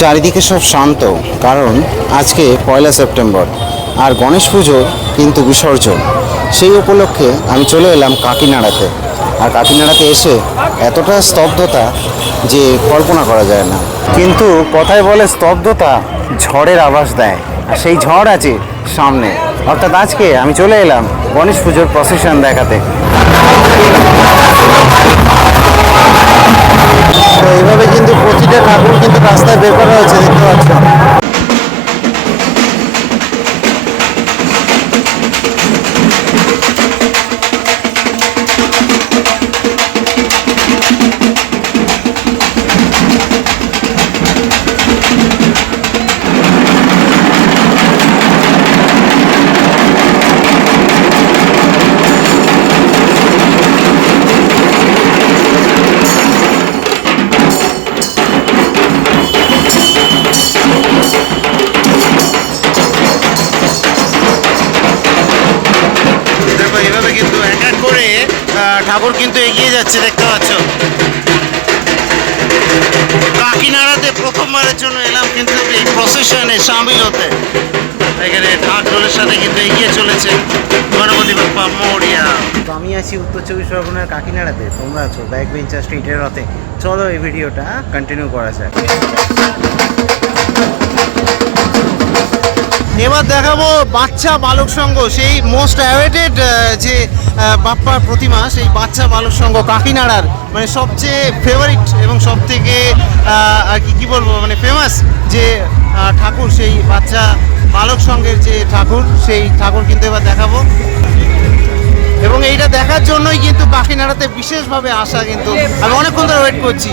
চারিদিকে সব শান্ত, কারণ আজকে 1 সেপ্টেম্বর আর গণেশ পুজোর কিন্তু বিসর্জন। সেই উপলক্ষে আমি চলে এলাম কাকিনাড়াতে। আর কাকিনাড়াতে এসে এতটা স্তব্ধতা যে কল্পনা করা যায় না। কিন্তু কথায় বলে স্তব্ধতা ঝড়ের আভাস দেয়, আর সেই ঝড় আছে সামনে। অর্থাৎ আজকে আমি চলে এলাম গণেশ পুজোর প্রসেশন দেখাতে। তো এইভাবে কিন্তু প্রতিটা ঠাকুর কিন্তু রাস্তায় বের করা হয়েছে, দেখতে পাচ্ছ। ঠাকুর কিন্তু এগিয়ে যাচ্ছে, দেখতে পাচ্ছ। কাকিনাড়াতে প্রথমবারের জন্য এলাম কিন্তু এই প্রসেশনে সামিল হতে। এখানে ঢাক ঢোলের সাথে কিন্তু এগিয়ে চলেছে গণপতি বাপ্পা মোরিয়া। তো আমি আছি উত্তর 24 পরগনার কাকিনাড়াতে, তোমরা আছো ব্যাক বেঞ্চার স্ট্রিটের রথে। চলো এই ভিডিওটা কন্টিনিউ করা যাক। এবার দেখাবো বাচ্চা বালক সংঘ, সেই মোস্ট অ্যাওয়েটেড যে বাপ্পার প্রতিমা, সেই বাচ্চা বালক সংঘ কাকিনাড়ার মানে সবচেয়ে ফেভারিট এবং সব থেকে আর কি বলবো মানে ফেমাস যে ঠাকুর, সেই বাচ্চা বালক সংঘের যে ঠাকুর, সেই ঠাকুর কিন্তু এবার দেখাবো। এবং এইটা দেখার জন্যই কিন্তু কাকিনাড়াতে বিশেষভাবে আসা। কিন্তু আমি অনেকক্ষণ ধরে ওয়েট করছি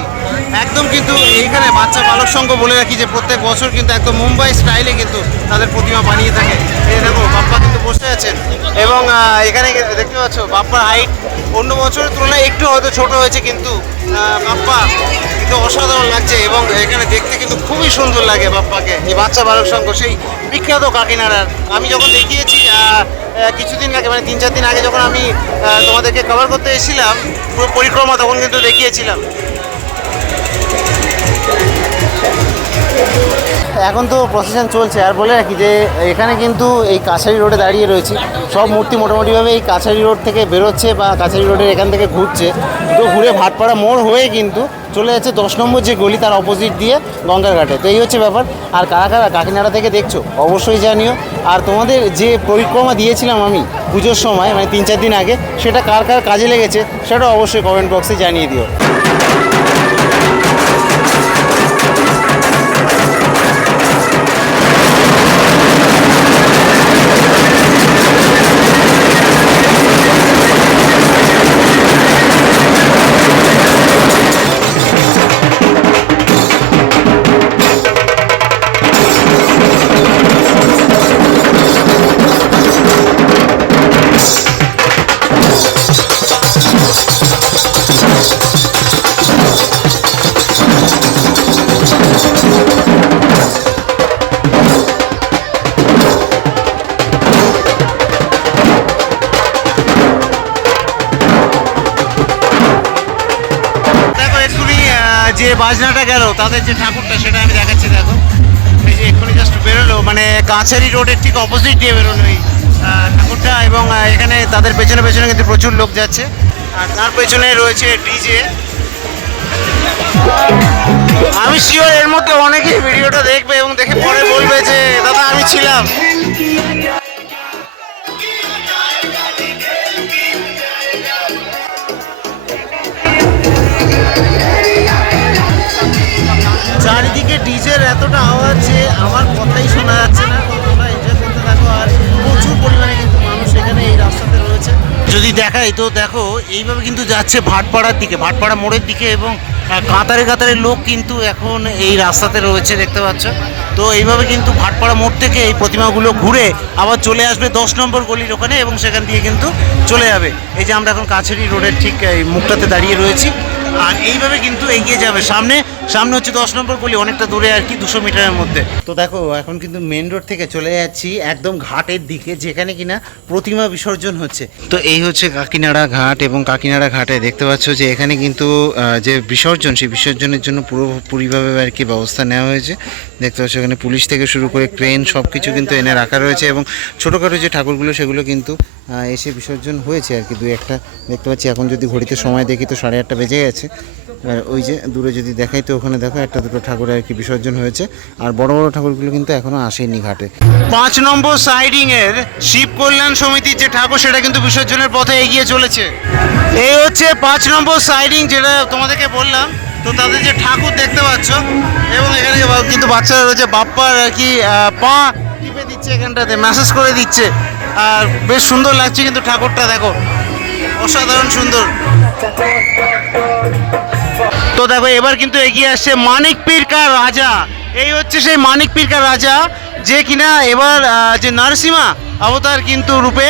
একদম। কিন্তু এইখানে বাচ্চা বালক সংঘ বলে রাখি যে প্রত্যেক বছর কিন্তু একদম মুম্বাই স্টাইলে কিন্তু তাদের প্রতিমা বানিয়ে থাকে। এই দেখো বাপ্পা কিন্তু বসে আছেন এবং এখানে দেখতে পাচ্ছ বাপ্পার হাইট অন্য বছরের তুলনায় একটু হয়তো ছোট হয়েছে, কিন্তু বাপ্পা কিন্তু অসাধারণ লাগছে এবং এখানে দেখতে কিন্তু খুবই সুন্দর লাগে বাপ্পাকে। এই বাচ্চা বালক সংঘ সেই বিখ্যাত কাকিনাড়ার। আমি যখন দেখিয়েছি কিছুদিন আগে, মানে 3-4 দিন আগে যখন আমি তোমাদেরকে কভার করতে এসেছিলাম পুরো পরিক্রমা, তখন কিন্তু দেখিয়েছিলাম। এখন তো প্রসেশন চলছে। আর বলে রাখি যে এখানে কিন্তু এই কাছারি রোডে দাঁড়িয়ে রয়েছি, সব মূর্তি মোটামুটিভাবে এই কাছারি রোড থেকে বেরোচ্ছে বা কাছারি রোডের এখান থেকে ঘুরছে। তো ঘুরে ভাটপাড়া মোড় হয়ে কিন্তু চলে যাচ্ছে 10 নম্বর যে গলি, তার অপোজিট দিয়ে গঙ্গার ঘাটে। তো এই হচ্ছে ব্যাপার। আর কারা কারা কাকিনাড়া থেকে দেখছো অবশ্যই জানিও। আর তোমাদের যে পরিক্রমা দিয়েছিলাম আমি পুজোর সময়, মানে 3-4 দিন আগে, সেটা কার কার কাজে লেগেছে সেটা অবশ্যই কমেন্ট বক্সে জানিয়ে দিও। যে বাজনাটা গেল তাদের যে ঠাকুরটা, সেটা আমি দেখাচ্ছি। দেখো এই যে এক্ষুনি জাস্ট বেরোলো, মানে কাছারি রোডের ঠিক অপোজিট দিয়ে বেরোলো এই ঠাকুরটা। এবং এখানে তাদের পেছনে পেছনে কিন্তু প্রচুর লোক যাচ্ছে। আর তার পেছনে রয়েছে ডিজে। আমি শিওর এর মধ্যে অনেকেই ভিডিওটা দেখবে এবং দেখে পরে বলবে যে দাদা আমি ছিলাম। চারিদিকে ডিজের এতটা আওয়াজ যে আমার কথাই শোনা যাচ্ছে না। তোমরা এনজয় করতে থাকো। আর প্রচুর পরিমাণে কিন্তু মানুষ এখানে এই রাস্তাতে রয়েছে। যদি দেখাই তো দেখো এইভাবে কিন্তু যাচ্ছে ভাটপাড়ার দিকে, ভাটপাড়া মোড়ের দিকে, এবং কাতারে কাতারে লোক কিন্তু এখন এই রাস্তাতে রয়েছে, দেখতে পাচ্ছ। তো এইভাবে কিন্তু ভাটপাড়া মোড় থেকে এই প্রতিমাগুলো ঘুরে আবার চলে আসবে 10 নম্বর গলির ওখানে, এবং সেখান দিয়ে কিন্তু চলে যাবে। এই যে আমরা এখন কাছারি রোডের ঠিক এই মুখটাতে দাঁড়িয়ে রয়েছি। আর এইভাবে কিন্তু এগিয়ে যাবে সামনে সামনে হচ্ছে 10 নম্বর গলি, অনেকটা দূরে আর কি, 200 মিটারের মধ্যে। তো দেখো এখন কিন্তু মেন রোড থেকে চলে যাচ্ছি একদম ঘাটের দিকে, যেখানে কিনা প্রতিমা বিসর্জন হচ্ছে। তো এই হচ্ছে কাকিনাড়া ঘাট, এবং কাকিনাড়া ঘাটে দেখতে পাচ্ছ যে এখানে কিন্তু যে বিসর্জন, সেই বিসর্জনের জন্য পুরোপুরিভাবে আর কি ব্যবস্থা নেওয়া হয়েছে। দেখতে পাচ্ছ এখানে পুলিশ থেকে শুরু করে ক্রেন সব কিছু কিন্তু এনে রাখা রয়েছে, এবং ছোটোখাটো যে ঠাকুরগুলো সেগুলো কিন্তু এসে বিসর্জন হয়েছে আর কি, দুই একটা দেখতে পাচ্ছি। এখন যদি ঘড়িতে সময় দেখি তো 8:30 বেজে গেছে। আর ওই যে দূরে যদি দেখাই তো ওখানে দেখো একটা দুটো ঠাকুর আর কি বিসর্জন হয়েছে, আর বড় বড় ঠাকুরগুলো কিন্তু এখনো আসেনি ঘাটে। 5 নম্বর সাইডিং এর শিব কল্যাণ সমিতির যে ঠাকুর সেটা কিন্তু বিসর্জনের পথে এগিয়ে চলেছে। এই হচ্ছে 5 নম্বর সাইডিং, যেটা তোমাদেরকে বললাম। তো তাদের যে ঠাকুর দেখতে পাচ্ছ, এবং এখানে কিন্তু বাচ্চারা রয়েছে, বাপ্পার আর কি পা টিপে দিচ্ছে, এখানটাতে ম্যাসেজ করে দিচ্ছে, আর বেশ সুন্দর লাগছে কিন্তু ঠাকুরটা, দেখো অসাধারণ সুন্দর। তো দেখো এবার কিন্তু এগিয়ে আসছে মানিক পীর কা রাজা। এই হচ্ছে সেই মানিক পীর কা রাজা, যে কিনা এবার যে নরসিংহা অবতার কিন্তু রূপে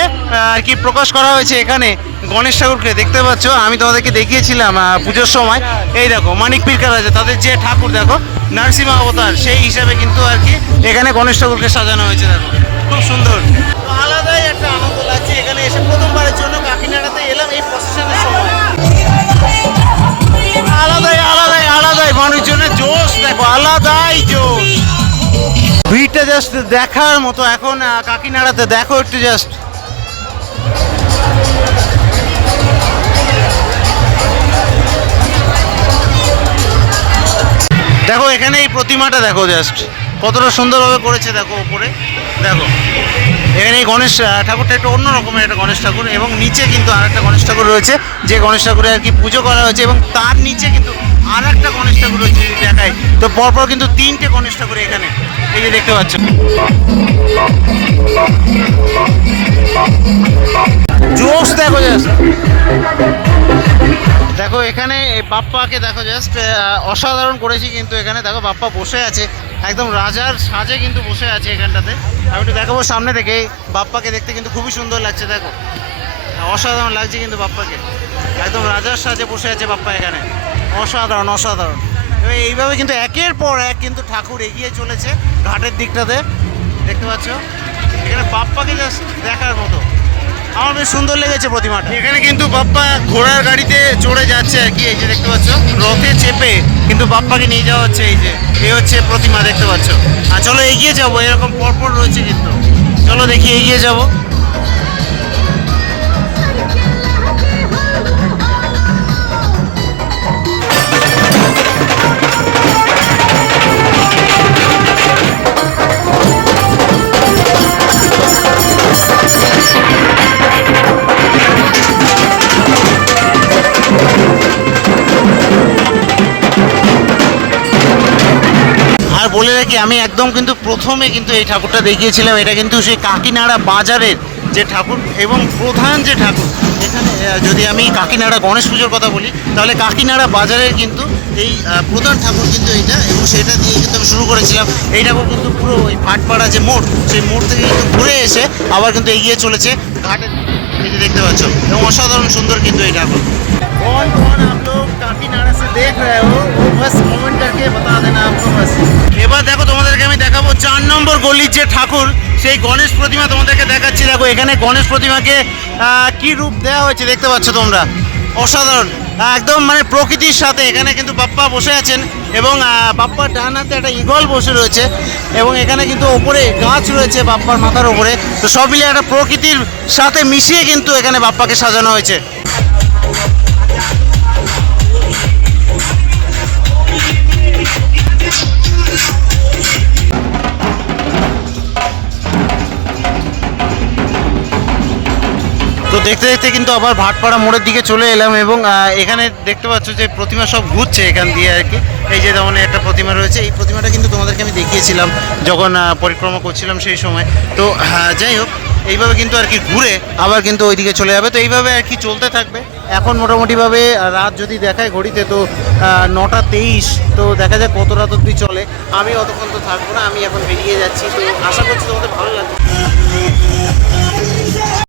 আর কি প্রকাশ করা হয়েছে এখানে গণেশ ঠাকুরকে। দেখতে পাচ্ছ আমি তোমাদেরকে দেখিয়েছিলাম পুজোর সময়। এই দেখো মানিক পীর কা রাজা, তাদের যে ঠাকুর দেখো নরসিংহা অবতার, সেই হিসাবে কিন্তু আর কি এখানে গণেশ ঠাকুরকে সাজানো হয়েছে। দেখো খুব সুন্দর, তো আলাদাই একটা আনন্দ লাগছে এখানে এসে। প্রথমবারের জন্য কাকিনাড়াতে এলাম এই প্রসেশনের সময়। আলাদাই আলাদাই আলাদাই মানুষজনের জোশ, দেখো আলাদাই জোশ, ভিড়টা জাস্ট দেখার মতো এখন কাকিনাড়াতে। দেখো একটু জাস্ট, দেখো এখানে এই প্রতিমাটা দেখো জাস্ট কতটা সুন্দরভাবে করেছে। দেখো ওপরে দেখো এখানে এই গণেশ ঠাকুরটা একটু অন্য রকমের একটা গণেশ ঠাকুর, এবং নিচে কিন্তু আর একটা গণেশ ঠাকুর রয়েছে, যে গণেশ ঠাকুরে আর কি পুজো করা হয়েছে, এবং তার নিচে কিন্তু আর একটা গণেশ ঠাকুর রয়েছে যদি দেখায়। তো পরপর কিন্তু 3টে গণেশ ঠাকুর এখানে, এই যে দেখতে পাচ্ছ। জোশ দেখো জাস্ট, দেখো এখানে বাপ্পাকে দেখো জাস্ট অসাধারণ করেছি কিন্তু। এখানে দেখো বাপ্পা বসে আছে একদম রাজার সাজে কিন্তু বসে আছে এখানটাতে। আমি একটু দেখাবো সামনে থেকে, বাপ্পাকে দেখতে কিন্তু খুবই সুন্দর লাগছে। দেখো অসাধারণ লাগছে কিন্তু বাপ্পাকে, একদম রাজার সাজে বসে আছে বাপ্পা এখানে, অসাধারণ অসাধারণ। এইভাবে কিন্তু একের পর এক কিন্তু ঠাকুর এগিয়ে চলেছে ঘাটের দিকটাতে, দেখতে পাচ্ছ। এখানে বাপ্পাকে জাস্ট দেখার মতো, আমার বেশ সুন্দর লেগেছে প্রতিমাটা। এখানে কিন্তু বাপ্পা ঘোড়ার গাড়িতে চড়ে যাচ্ছে আর কি, এই যে দেখতে পাচ্ছ রথে চেপে কিন্তু বাপ্পাকে নিয়ে যাওয়া হচ্ছে। এই যে এই হচ্ছে প্রতিমা, দেখতে পাচ্ছ। আর চলো এগিয়ে যাবো, এরকম পরপর রয়েছে কিন্তু, চলো দেখি এগিয়ে যাবো। বলে রাখি আমি একদম কিন্তু প্রথমে কিন্তু এই ঠাকুরটা দেখিয়েছিলাম, এটা কিন্তু সেই কাকিনাড়া বাজারের যে ঠাকুর এবং প্রধান যে ঠাকুর এখানে। যদি আমি কাকিনাড়া গণেশ পুজোর কথা বলি তাহলে কাকিনাড়া বাজারের কিন্তু এই প্রধান ঠাকুর কিন্তু এইটা, এবং সেটা দিয়ে কিন্তু আমি শুরু করেছিলাম। এই ঠাকুর কিন্তু পুরো ওই ভাটপাড়া যে মোড়, সেই মোড় থেকে কিন্তু ঘুরে এসে আবার কিন্তু এগিয়ে চলেছে ঘাটের, এই যে দেখতে পাচ্ছ, এবং অসাধারণ সুন্দর কিন্তু এই ঠাকুর। कौन कौन आप लोग काकीनाड़ा से देख रहे हो वो बस कमेंट करके बता देना आपको बस। এবার দেখো তোমাদেরকে আমি দেখাবো 4 নম্বর গলির যে ঠাকুর, সেই গণেশ প্রতিমা তোমাদেরকে দেখাচ্ছি। দেখো এখানে গণেশ প্রতিমাকে কি রূপ দেওয়া হয়েছে দেখতে পাচ্ছ তোমরা, অসাধারণ একদম, মানে প্রকৃতির সাথে। এখানে কিন্তু বাপ্পা বসে আছেন, এবং বাপ্পার ডান হাতে একটা ঈগল বসে রয়েছে, এবং এখানে কিন্তু ওপরে গাছ রয়েছে বাপ্পার মাথার ওপরে। তো সব মিলিয়ে একটা প্রকৃতির সাথে মিশিয়ে কিন্তু এখানে বাপ্পাকে সাজানো হয়েছে। তো দেখতে দেখতে কিন্তু আবার ভাটপাড়া মোড়ের দিকে চলে এলাম, এবং এখানে দেখতে পাচ্ছ যে প্রতিমা সব ঘুরছে এখান দিয়ে আর কি। এই যে যেমন একটা প্রতিমা রয়েছে, এই প্রতিমাটা কিন্তু তোমাদেরকে আমি দেখিয়েছিলাম যখন পরিক্রমা করছিলাম সেই সময়। তো যাই হোক, এইভাবে কিন্তু আর কি ঘুরে আবার কিন্তু ওইদিকে চলে যাবে। তো এইভাবে আর কি চলতে থাকবে। এখন মোটামুটিভাবে রাত যদি দেখায় ঘড়িতে তো 9:23, তো দেখা যায় কত রাত অবধি চলে। আমি অতক্ষণ তো থাকবো না, আমি এখন বেরিয়ে যাচ্ছি। তো আশা করছি তোমাদের ভালো লাগবে।